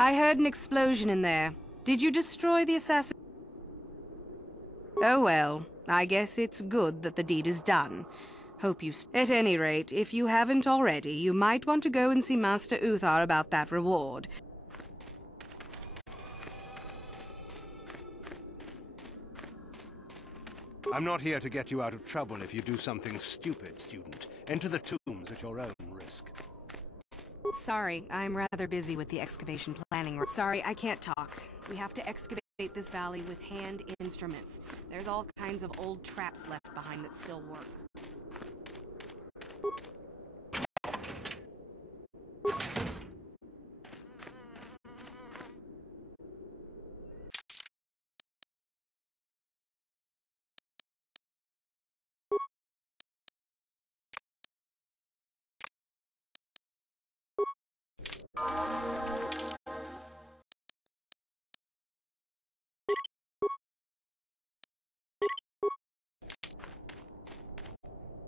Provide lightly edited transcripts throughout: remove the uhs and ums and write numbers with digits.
I heard an explosion in there. Did you destroy the assassin? Oh well, I guess it's good that the deed is done. Hope you... At any rate, if you haven't already, you might want to go and see Master Uthar about that reward. I'm not here to get you out of trouble if you do something stupid, student. Enter the tombs at your own risk. Sorry, I'm rather busy with the excavation planning. Sorry, I can't talk. We have to excavate this valley with hand instruments. There's all kinds of old traps left behind that still work.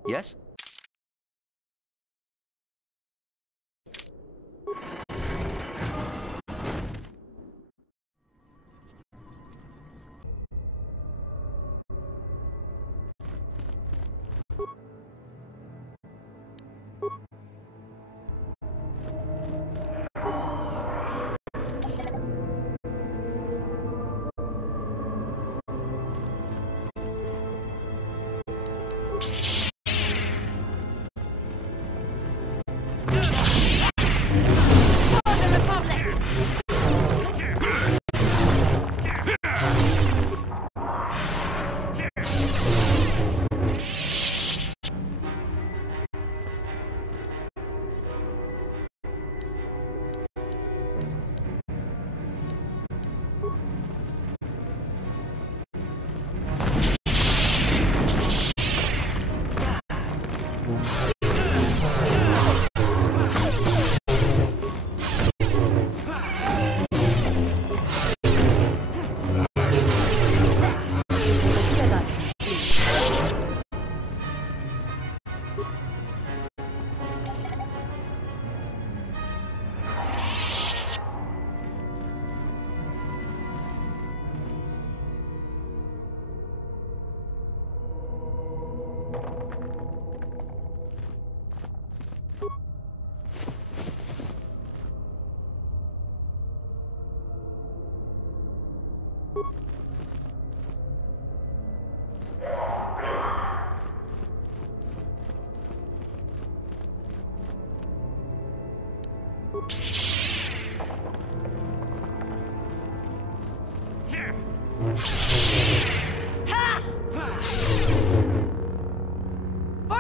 Yes?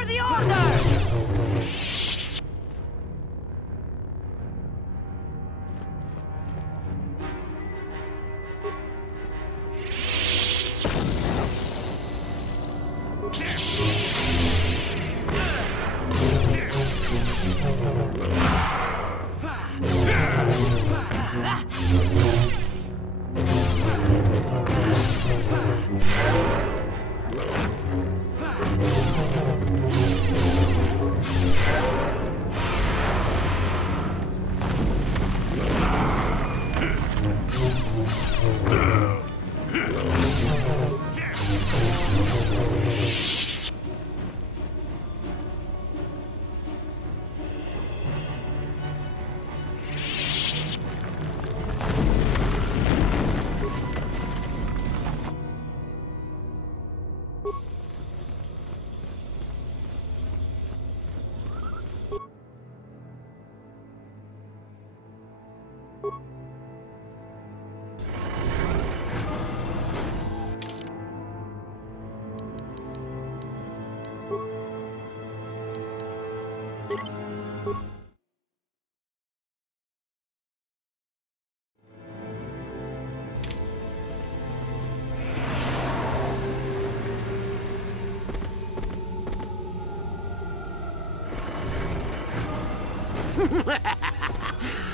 For the Order!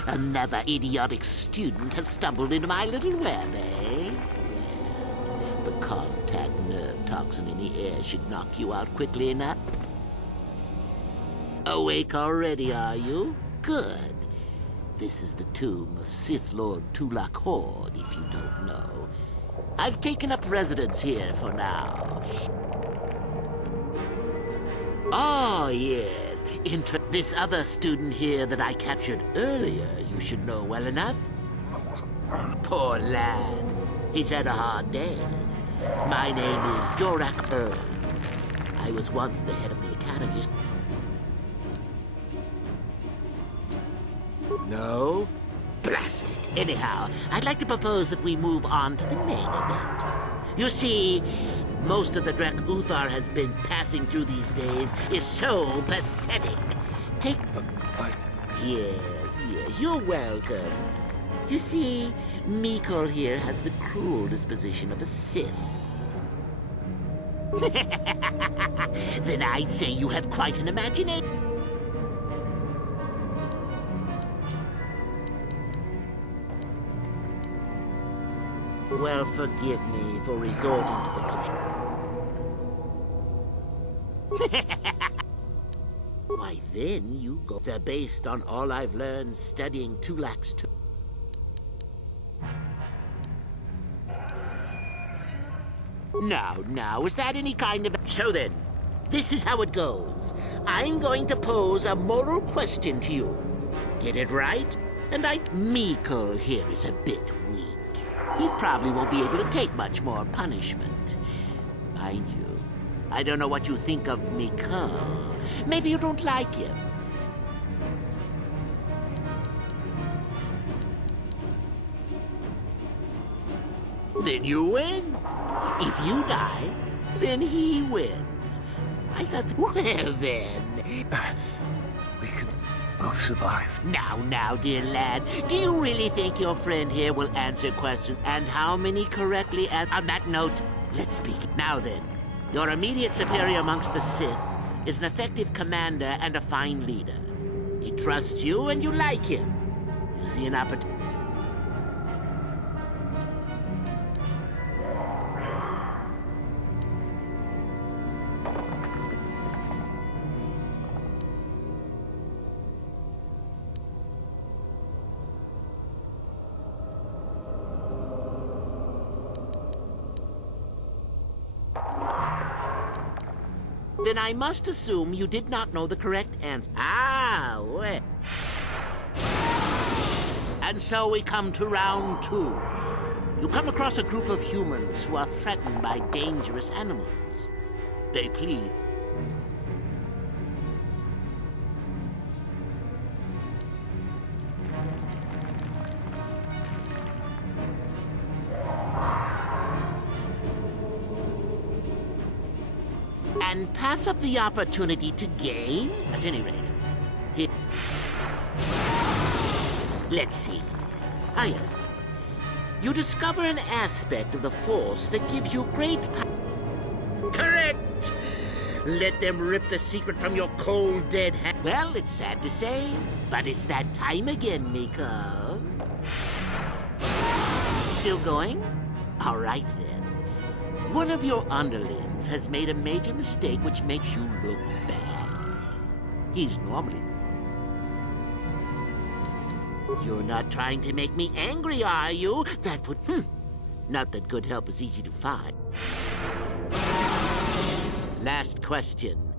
Another idiotic student has stumbled into my little web, eh? Well, the contact nerve toxin in the air should knock you out quickly enough. Awake already, are you? Good. This is the tomb of Sith Lord Tulak Horde, if you don't know. I've taken up residence here for now. Oh, yes. This other student here that I captured earlier, you should know well enough. Poor lad. He's had a hard day. My name is Jorak Earl. I was once the head of the academy. No? Blast it. Anyhow, I'd like to propose that we move on to the main event. You see, most of the Drek Uthar has been passing through these days is so pathetic. Take... Yes, you're welcome. You see, Mikol here has the cruel disposition of a Sith. Then I'd say you have quite an imagination. Well, forgive me for resorting to the cliche. Why, then you go... They're based on all I've learned studying Tulak's tomb. Now, is that any kind of... So then, this is how it goes. I'm going to pose a moral question to you. Get it right? And Mikol here is a bit weak. He probably won't be able to take much more punishment. Mind you, I don't know what you think of Mikol. Maybe you don't like him. Then you win. If you die, then he wins. I thought... Well, then... We can both survive. Now, dear lad, do you really think your friend here will answer questions? And how many correctly on that note, let's speak. Now then, your immediate superior amongst the Sith is an effective commander and a fine leader. He trusts you and you like him. You see an opportunity. Then I must assume you did not know the correct answer. Ah, well. And so we come to round 2. You come across a group of humans who are threatened by dangerous animals. They plead. and pass up the opportunity to gain? At any rate, here. Let's see. Ah, yes. You discover an aspect of the Force that gives you great power. Correct! Let them rip the secret from your cold, dead hand. Well, it's sad to say, but it's that time again, Miko. Still going? All right, then. One of your underlings has made a major mistake which makes you look bad. He's normally... You're not trying to make me angry, are you? That would... Not that good help is easy to find. Last question.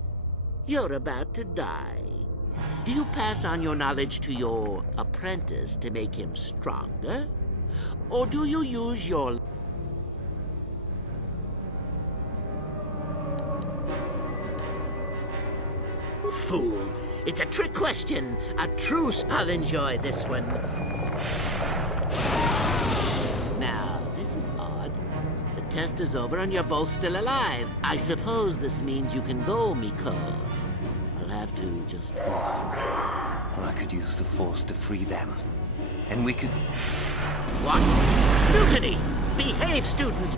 You're about to die. Do you pass on your knowledge to your apprentice to make him stronger? Or do you use your... Fool. It's a trick question. A truce. I'll enjoy this one. Now, this is odd. The test is over and you're both still alive. I suppose this means you can go, Miko. I'll have to just... Or I could use the Force to free them. And we could... What? Mutiny! Behave, students!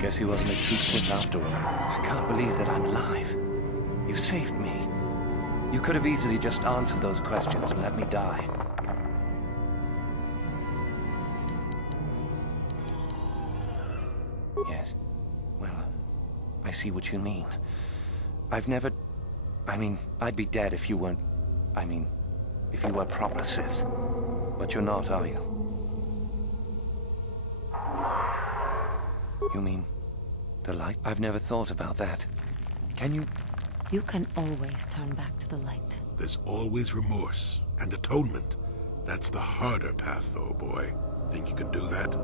Guess he wasn't a true Sith after all. I can't believe that I'm alive. You saved me. You could have easily just answered those questions and let me die. Yes. Well, I see what you mean. I've never... I mean, I'd be dead if you weren't... I mean, if you were proper Sith. But you're not, are you? You mean... the light? I've never thought about that. Can you... You can always turn back to the light. There's always remorse and atonement. That's the harder path, though, boy. Think you can do that?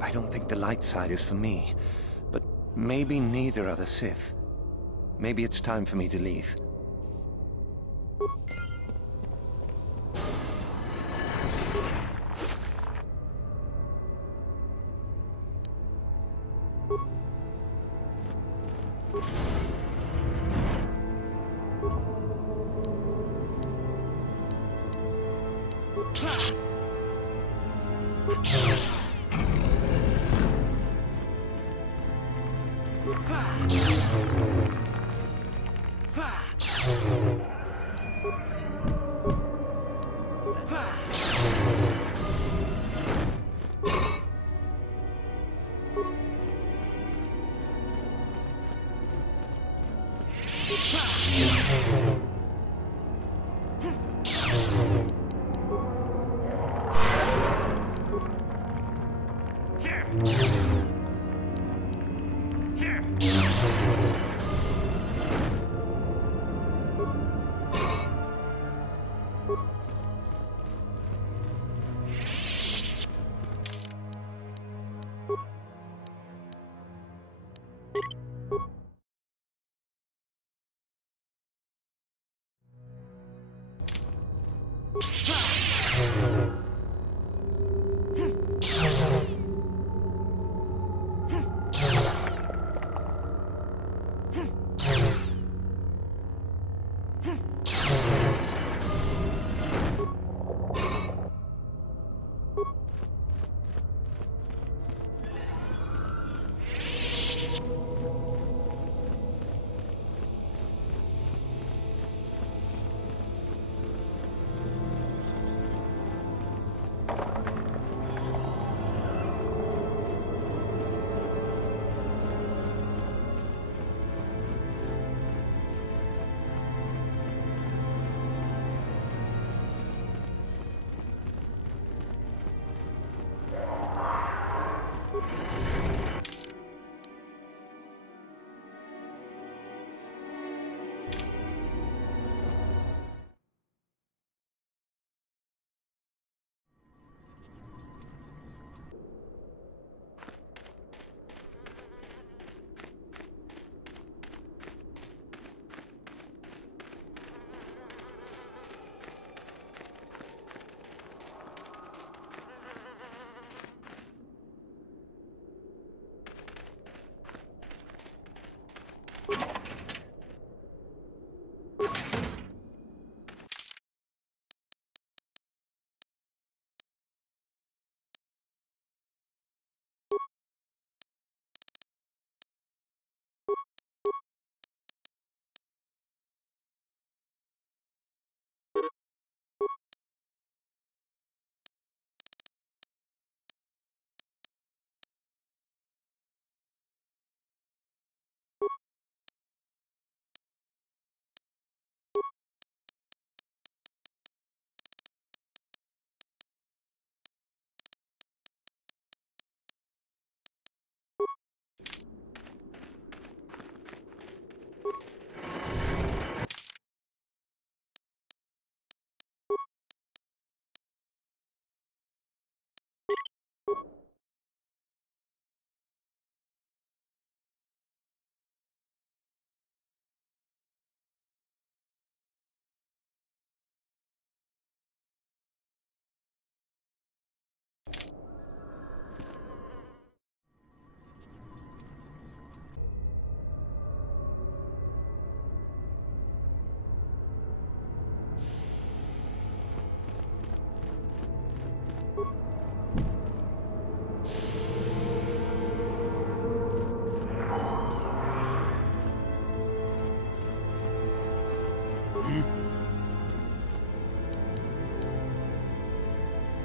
I don't think the light side is for me. But maybe neither are the Sith. Maybe it's time for me to leave.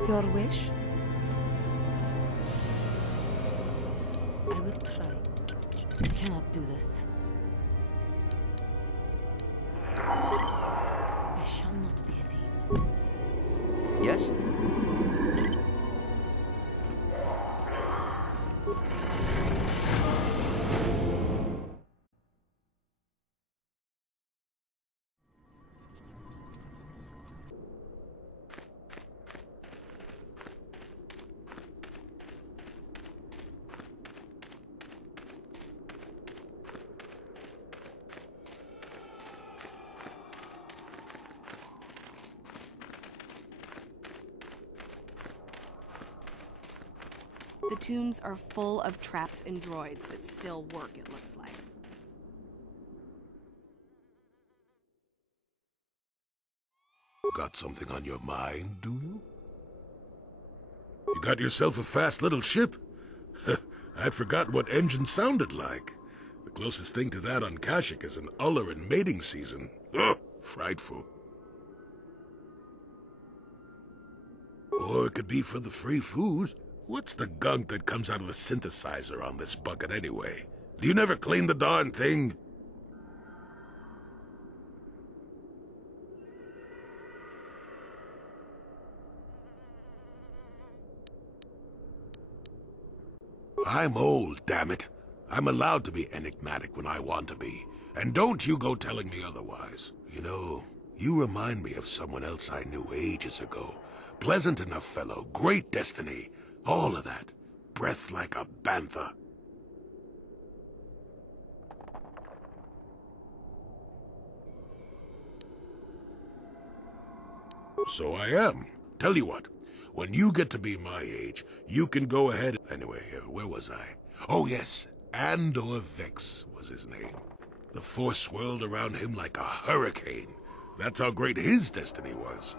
Your wish? I will try. I cannot do this. I shall not be seen. Yes? The tombs are full of traps and droids that still work, it looks like. Got something on your mind, do you? You got yourself a fast little ship? I'd forgotten what engine sounded like. The closest thing to that on Kashyyyk is an Uller in mating season. Ugh, frightful. Or it could be for the free food. What's the gunk that comes out of the synthesizer on this bucket anyway? Do you never clean the darn thing? I'm old, damn it. I'm allowed to be enigmatic when I want to be. And don't you go telling me otherwise. You know, you remind me of someone else I knew ages ago. Pleasant enough fellow, great destiny, all of that. Breath like a bantha. So I am. Tell you what, when you get to be my age, you can go ahead. Anyway, where was I? Oh yes, Andor Vex was his name. The Force swirled around him like a hurricane. That's how great his destiny was.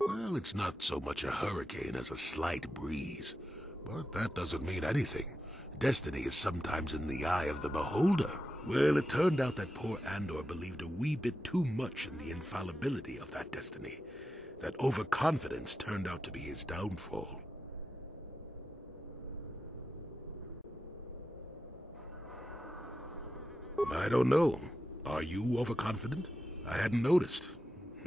Well, it's not so much a hurricane as a slight breeze. But that doesn't mean anything. Destiny is sometimes in the eye of the beholder. Well, it turned out that poor Andor believed a wee bit too much in the infallibility of that destiny. That overconfidence turned out to be his downfall. I don't know. Are you overconfident? I hadn't noticed.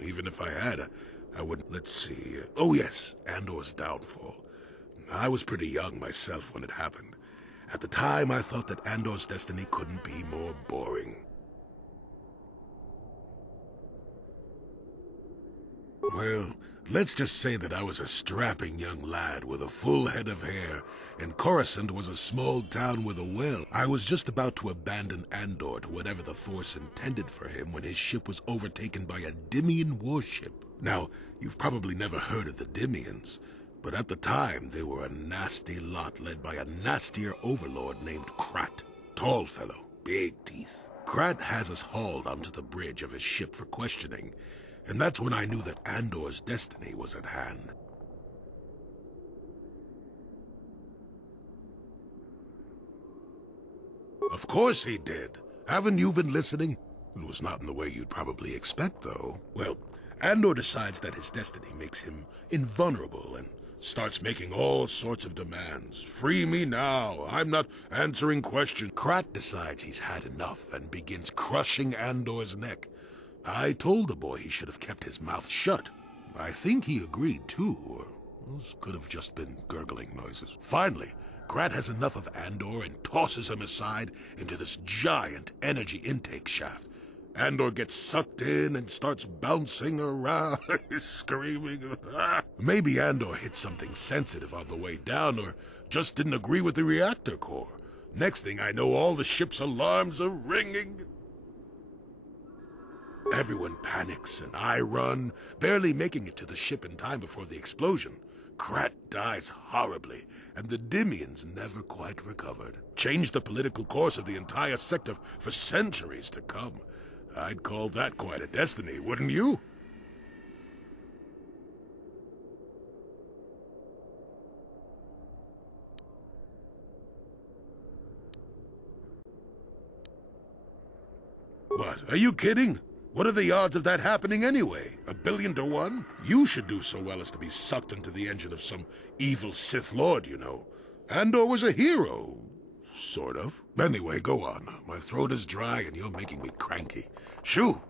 Even if I had, I wouldn't. Let's see. Oh yes, Andor's downfall. I was pretty young myself when it happened. At the time, I thought that Andor's destiny couldn't be more boring. Well, let's just say that I was a strapping young lad with a full head of hair, and Coruscant was a small town with a well. I was just about to abandon Andor to whatever the Force intended for him when his ship was overtaken by a Dimian warship. Now, you've probably never heard of the Dimians, but at the time they were a nasty lot led by a nastier overlord named Krat. Tall fellow, big teeth. Krat has us hauled onto the bridge of his ship for questioning, and that's when I knew that Andor's destiny was at hand. Of course he did. Haven't you been listening? It was not in the way you'd probably expect, though. Well, Andor decides that his destiny makes him invulnerable and starts making all sorts of demands. Free me now. I'm not answering questions. Krat decides he's had enough and begins crushing Andor's neck. I told the boy he should have kept his mouth shut. I think he agreed, too, or those could have just been gurgling noises. Finally, Krat has enough of Andor and tosses him aside into this giant energy intake shaft. Andor gets sucked in and starts bouncing around, screaming. Maybe Andor hit something sensitive on the way down, or just didn't agree with the reactor core. Next thing I know, all the ship's alarms are ringing. Everyone panics, and I run, barely making it to the ship in time before the explosion. Krat dies horribly, and the Dimians never quite recovered. Changed the political course of the entire sector for centuries to come. I'd call that quite a destiny, wouldn't you? What, are you kidding? What are the odds of that happening anyway? 1,000,000,000 to 1? You should do so well as to be sucked into the engine of some evil Sith Lord, you know. Andor was a hero. Sort of. Anyway, go on. My throat is dry and you're making me cranky. Shoo!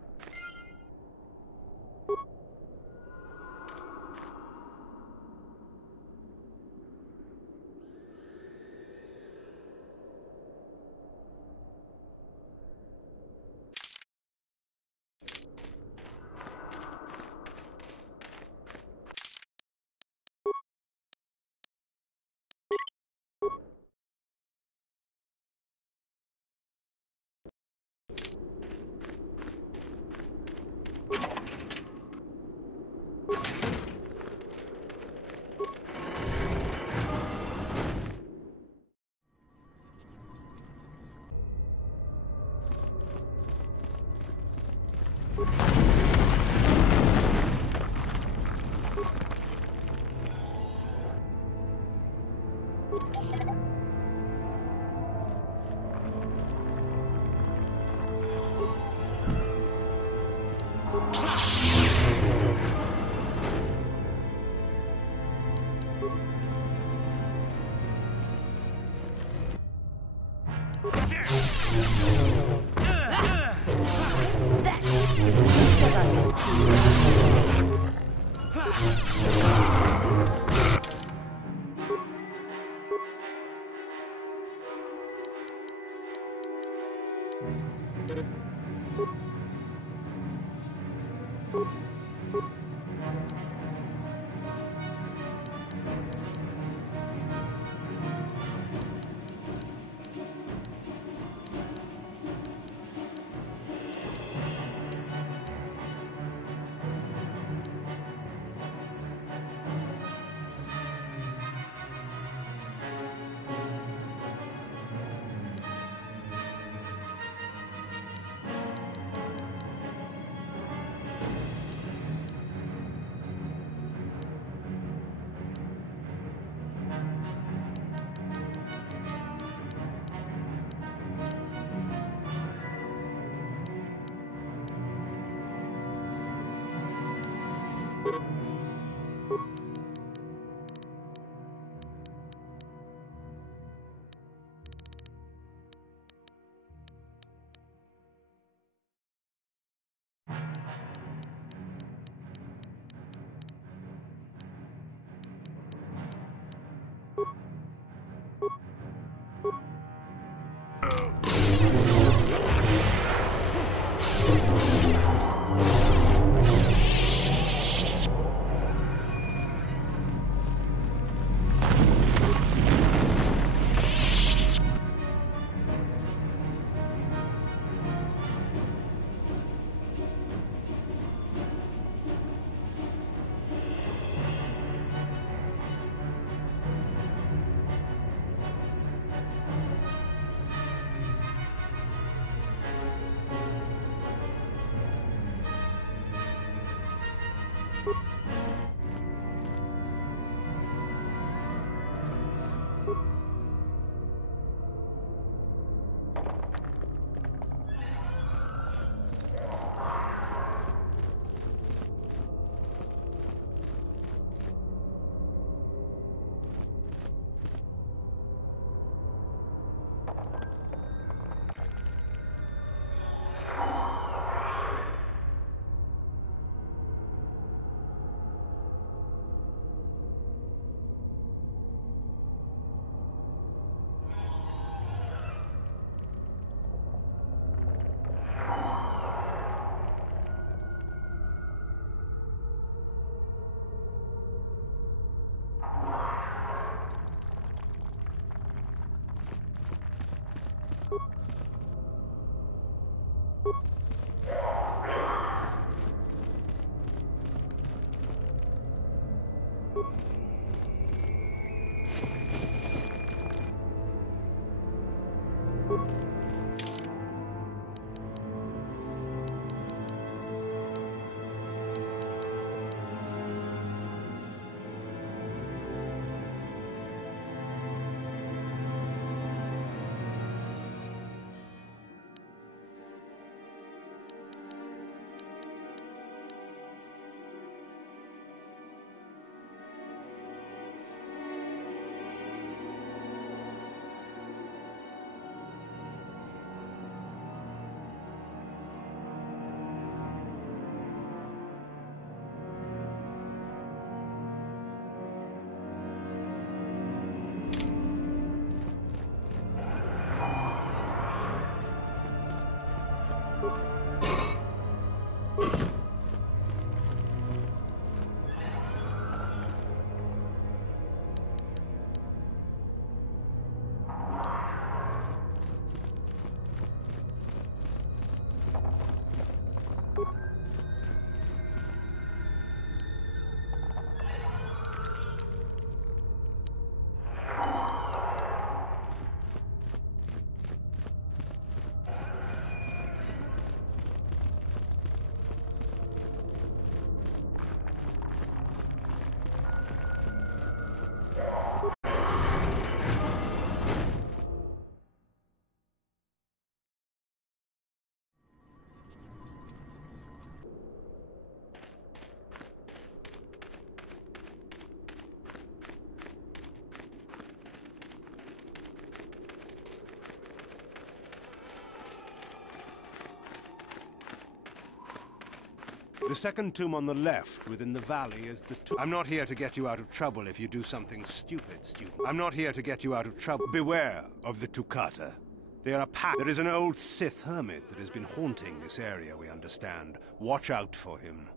The second tomb on the left within the valley is the tomb. I'm not here to get you out of trouble if you do something stupid, student. I'm not here to get you out of trouble. Beware of the Tukata. They are a pack. There is an old Sith hermit that has been haunting this area, we understand. Watch out for him.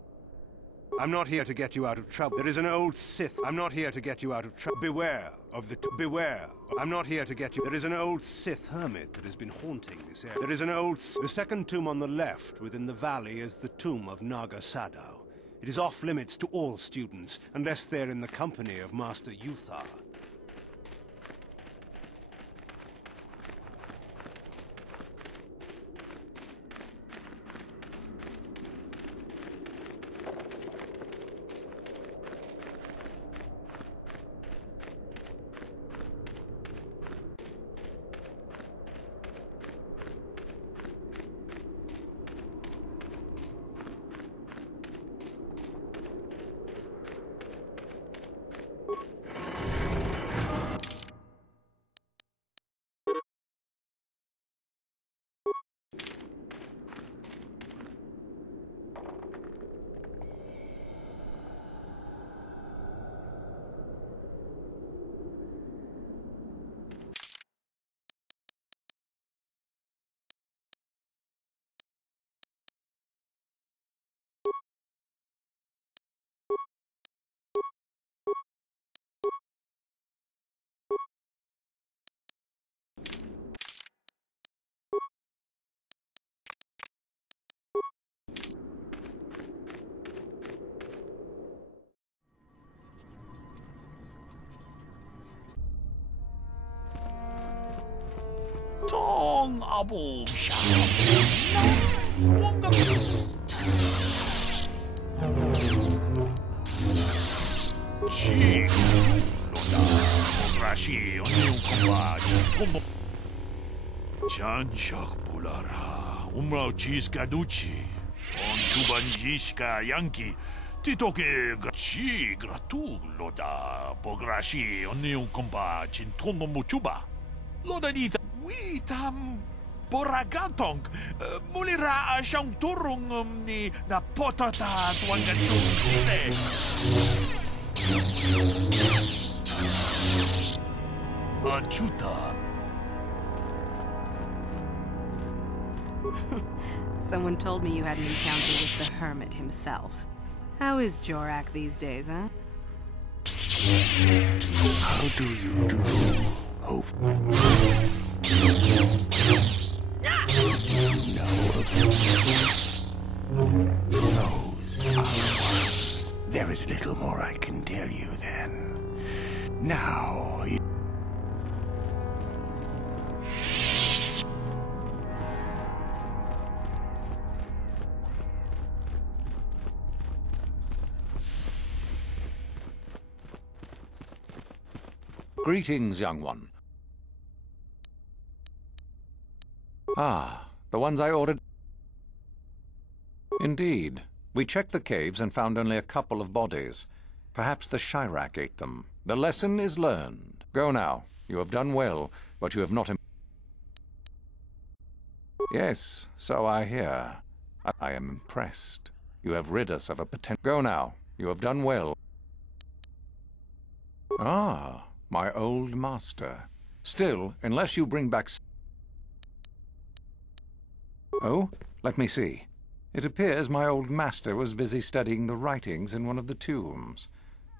I'm not here to get you out of trouble. There is an old Sith. I'm not here to get you out of trouble. Beware of the... Beware. I'm not here to get you... There is an old Sith hermit that has been haunting this area. There is an old... The second tomb on the left within the valley is the tomb of Naga Sadao. It is off limits to all students, unless they're in the company of Master Uthar. Tong Abu Chi Loda Rashi Como Chanshak Pulara Umrao Chis Gaduchi On Tubanjiska Yankee Titoke Chi Gratu Loda Pograshi Onium Comba Chintomo Muchuba Loda Dita Witam Boragatong Mulira siyang turong ni na potata tuwang ganitong Achuta. Someone told me you had an encounter with the hermit himself. How is Jorak these days, huh? How do you do, Hope? You know of those hours. There is little more I can tell you then. Now... Greetings, young one. Ah, the ones I ordered. Indeed. We checked the caves and found only a couple of bodies. Perhaps the Chirac ate them. The lesson is learned. Go now. You have done well, but you have not... Yes, so I hear. I am impressed. You have rid us of a potential... Go now. You have done well. Ah, my old master. Still, unless you bring back... Oh, Let me see. It appears my old master was busy studying the writings in one of the tombs.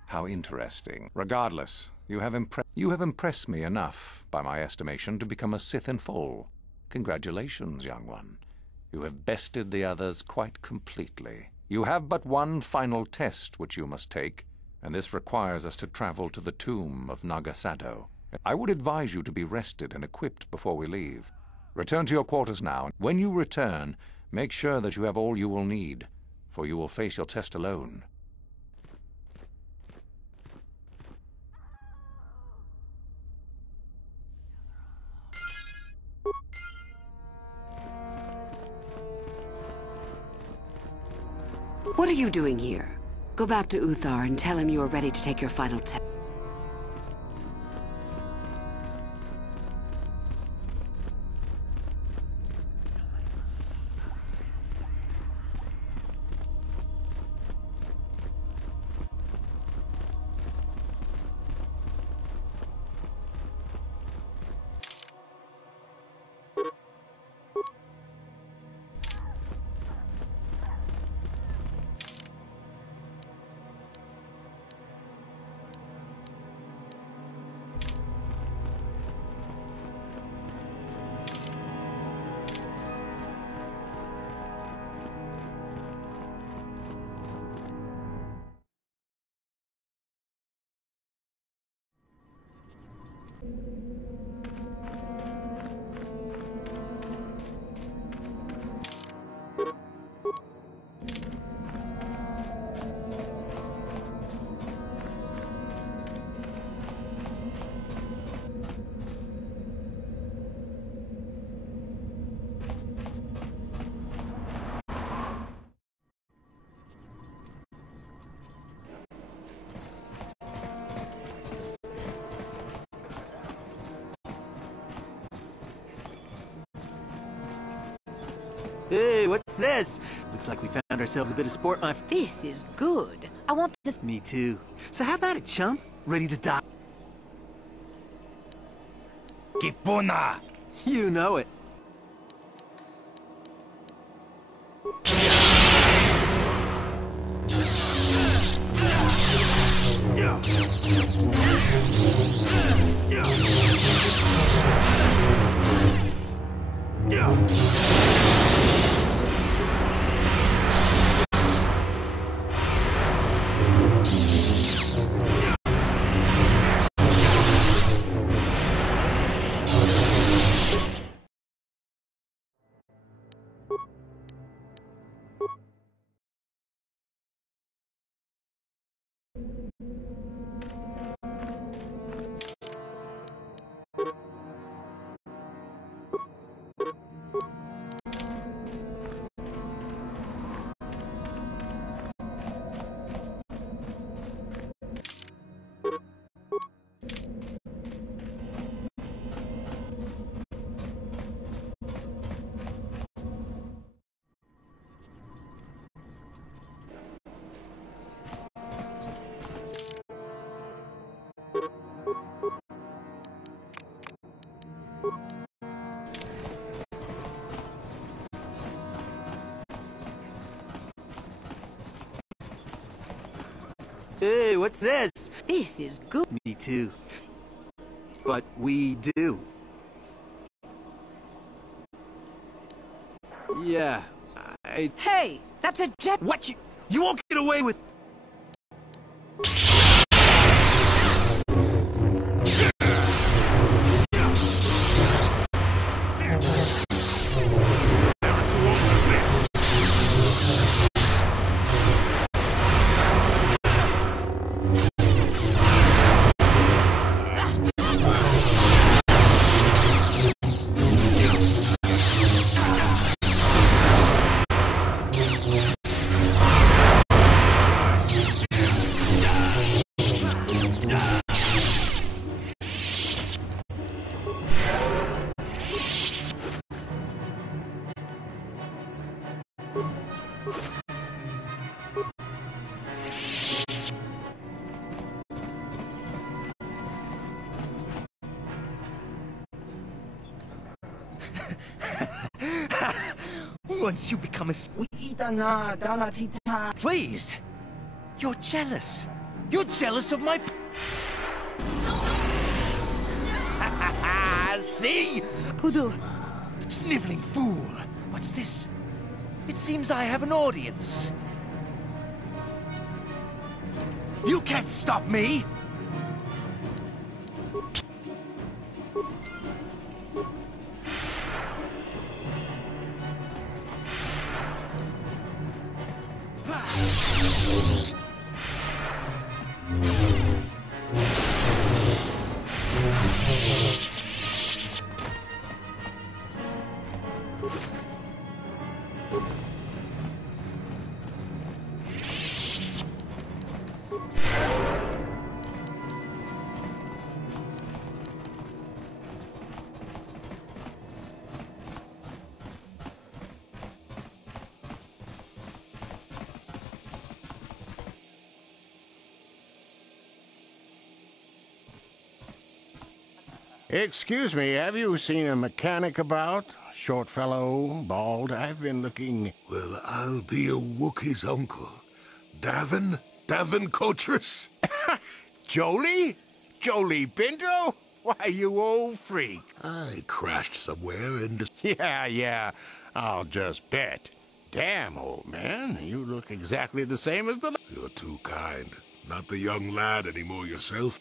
How interesting. Regardless, you have impressed me enough, by my estimation, to become a Sith in full. Congratulations, young one. You have bested the others quite completely. You have but one final test which you must take, and this requires us to travel to the tomb of Nagasado. I would advise you to be rested and equipped before we leave. Return to your quarters now. When you return, make sure that you have all you will need, for you will face your test alone. What are you doing here? Go back to Uthar and tell him you are ready to take your final test. Hey, what's this? Looks like we found ourselves a bit of sport, my This is good. I want to... Me too. So how about it, chump? Ready to die? Kipuna! You know it. Hey, what's this? This is good. Me too. But we do. Yeah, Hey, that's a jet. What? You won't get away with... Once you become a... Please! You're jealous. You're jealous of my... See? Pudu. Sniveling fool. What's this? It seems I have an audience. You can't stop me! Excuse me, have you seen a mechanic about? Short fellow, bald. I've been looking... Well, I'll be a Wookiee's uncle. Davin? Davin Coatress? Jolie? Jolie Pinto? Why, you old freak. I crashed somewhere and... Yeah, I'll just bet. Damn, old man, you look exactly the same as the... You're too kind. Not the young lad anymore yourself.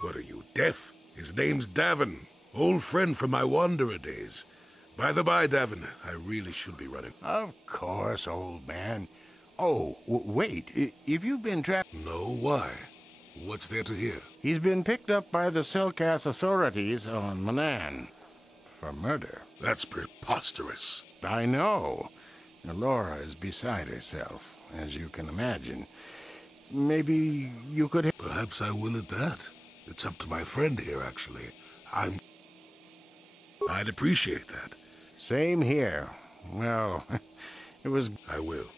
What are you, deaf? His name's Davin. Old friend from my Wanderer days. By the by, Davin, I really should be running. Of course, old man. Oh, wait. If you've been trapped... No, why? What's there to hear? He's been picked up by the Selkath authorities on Manan for murder. That's preposterous. I know. Laura is beside herself, as you can imagine. Maybe you could... Perhaps I will at that. It's up to my friend here, actually. I'd appreciate that. Same here. Well, it was... I will.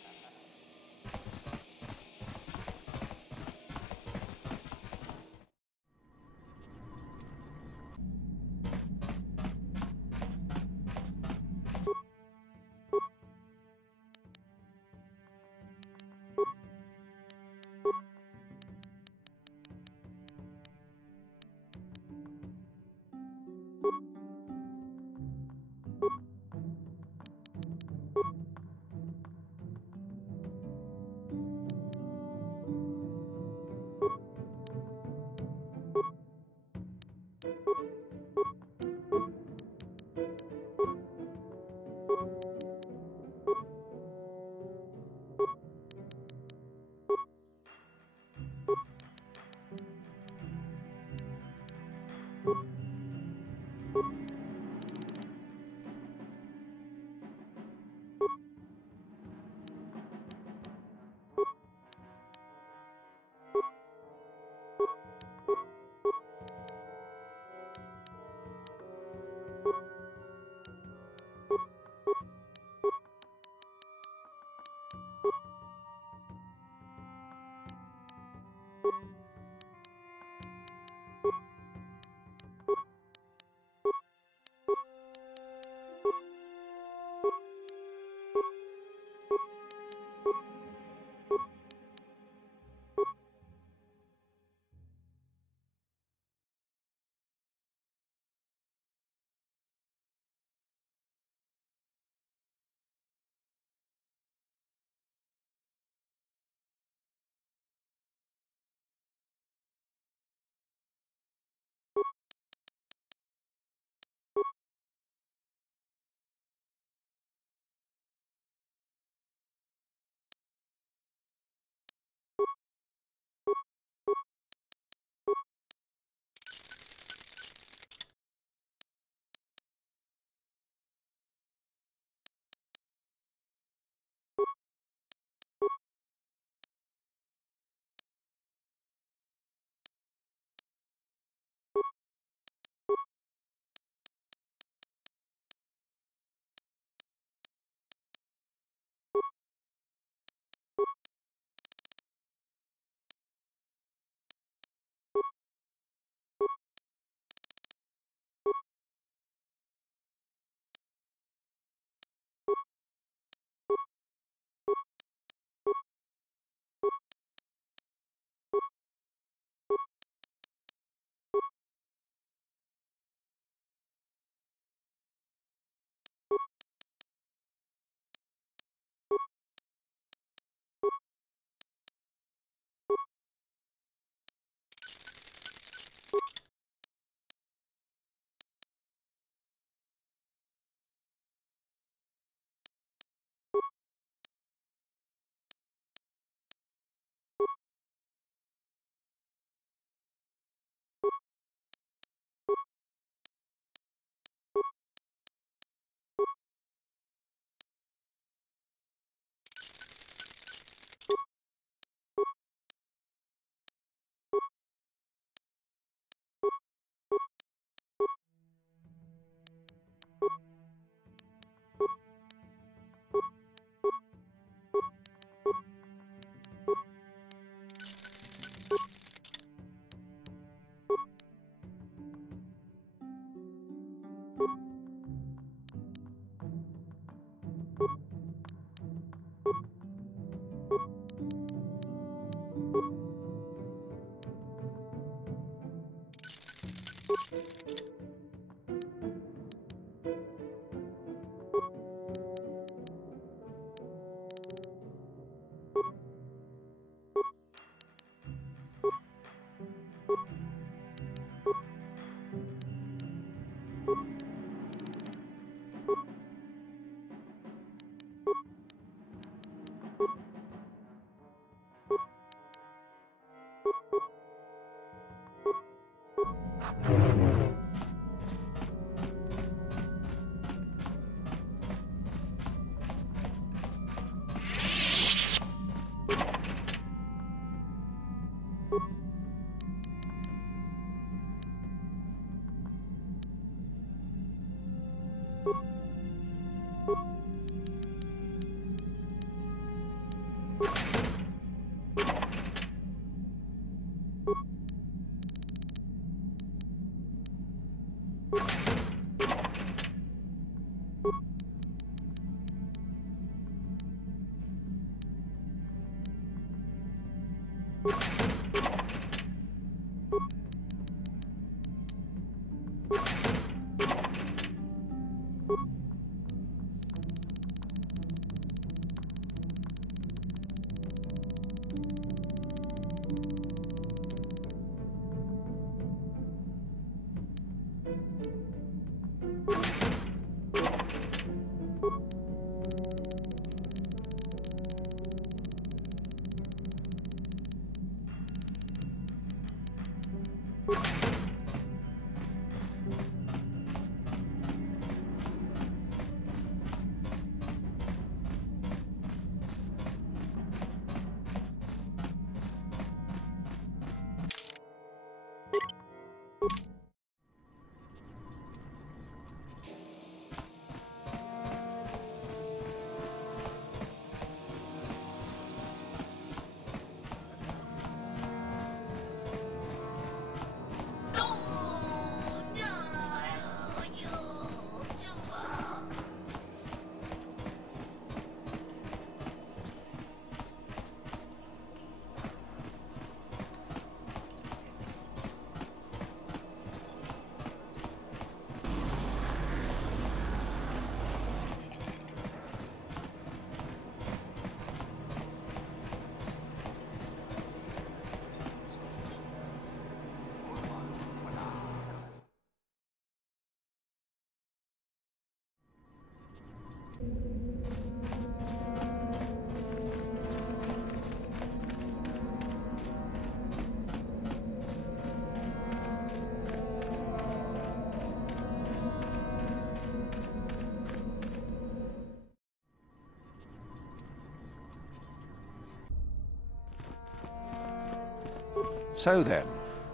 So then,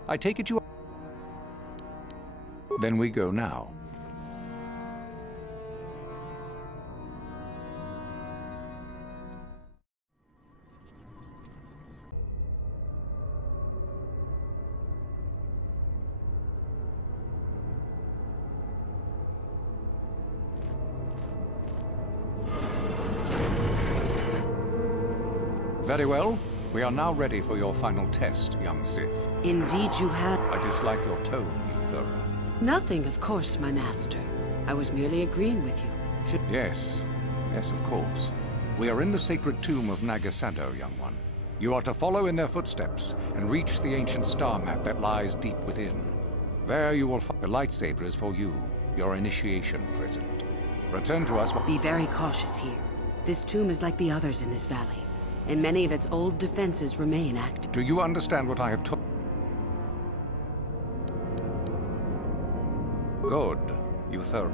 I take it you... Then we go now. Very well. We are now ready for your final test, young Sith. Indeed you have. I dislike your tone, Euthura. Nothing, of course, my master. I was merely agreeing with you. Yes, of course. We are in the sacred tomb of Nagasado, young one. You are to follow in their footsteps and reach the ancient star map that lies deep within. There you will find the lightsaber is for you, your initiation present. Return to us. Be very cautious here. This tomb is like the others in this valley, and many of its old defenses remain active. Do you understand what I have told? Good, Euthura.